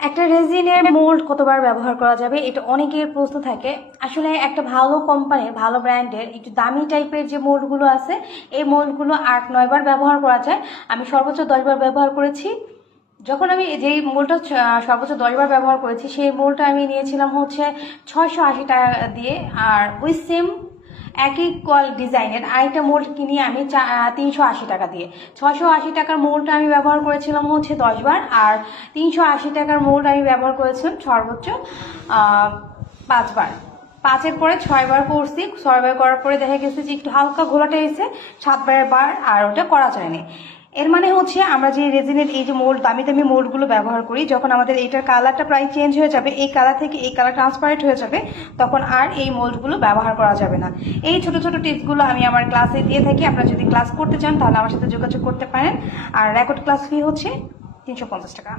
একটা রেজিনের মোল্ড কতবার ব্যবহার করা যাবে, এটা অনেকের প্রশ্ন থাকে। আসলে একটা ভালো কোম্পানির, ভালো ব্র্যান্ডের একটু দামি টাইপের যে মোল্ডগুলো আছে, এই মোল্ডগুলো 8-9 বার ব্যবহার করা যায়। আমি সর্বোচ্চ 10 বার ব্যবহার করেছি। যখন আমি যেই মোলটা সর্বোচ্চ 10 বার ব্যবহার করেছি, সেই মোলটা আমি নিয়েছিলাম হচ্ছে 680 টাকা দিয়ে। আর ওই সেম একই ডিজাইনের আরেকটা মোল্ড কিনি আমি 380 টাকা দিয়ে। 680 টাকার মোল্ডটা আমি ব্যবহার করেছিলাম হচ্ছে 10 বার, আর 380 টাকার মোল্ড আমি ব্যবহার করেছিলাম সর্বোচ্চ 5 বার। 5-এর পরে 6 বার করছি। 6 বার করার পরে দেখা গেছে যে একটু হালকা ঘোলাটে হয়েছে। 7 বারের বার আর ওটা করা যায়নি। এর মানে হচ্ছে আমরা যে রেজিনের এই যে মোল্ড, দামি দামি মোল্ডগুলো ব্যবহার করি, যখন আমাদের এইটার কালারটা প্রায় চেঞ্জ হয়ে যাবে, এই কালার থেকে এই কালার ট্রান্সপারেন্ট হয়ে যাবে, তখন আর এই মোল্ডগুলো ব্যবহার করা যাবে না। এই ছোট ছোট টিপসগুলো আমি আমার ক্লাসে দিয়ে থাকি। আপনারা যদি ক্লাস করতে চান তাহলে আমার সাথে যোগাযোগ করতে পারেন। আর রেকর্ড ক্লাস ফি হচ্ছে 350 টাকা।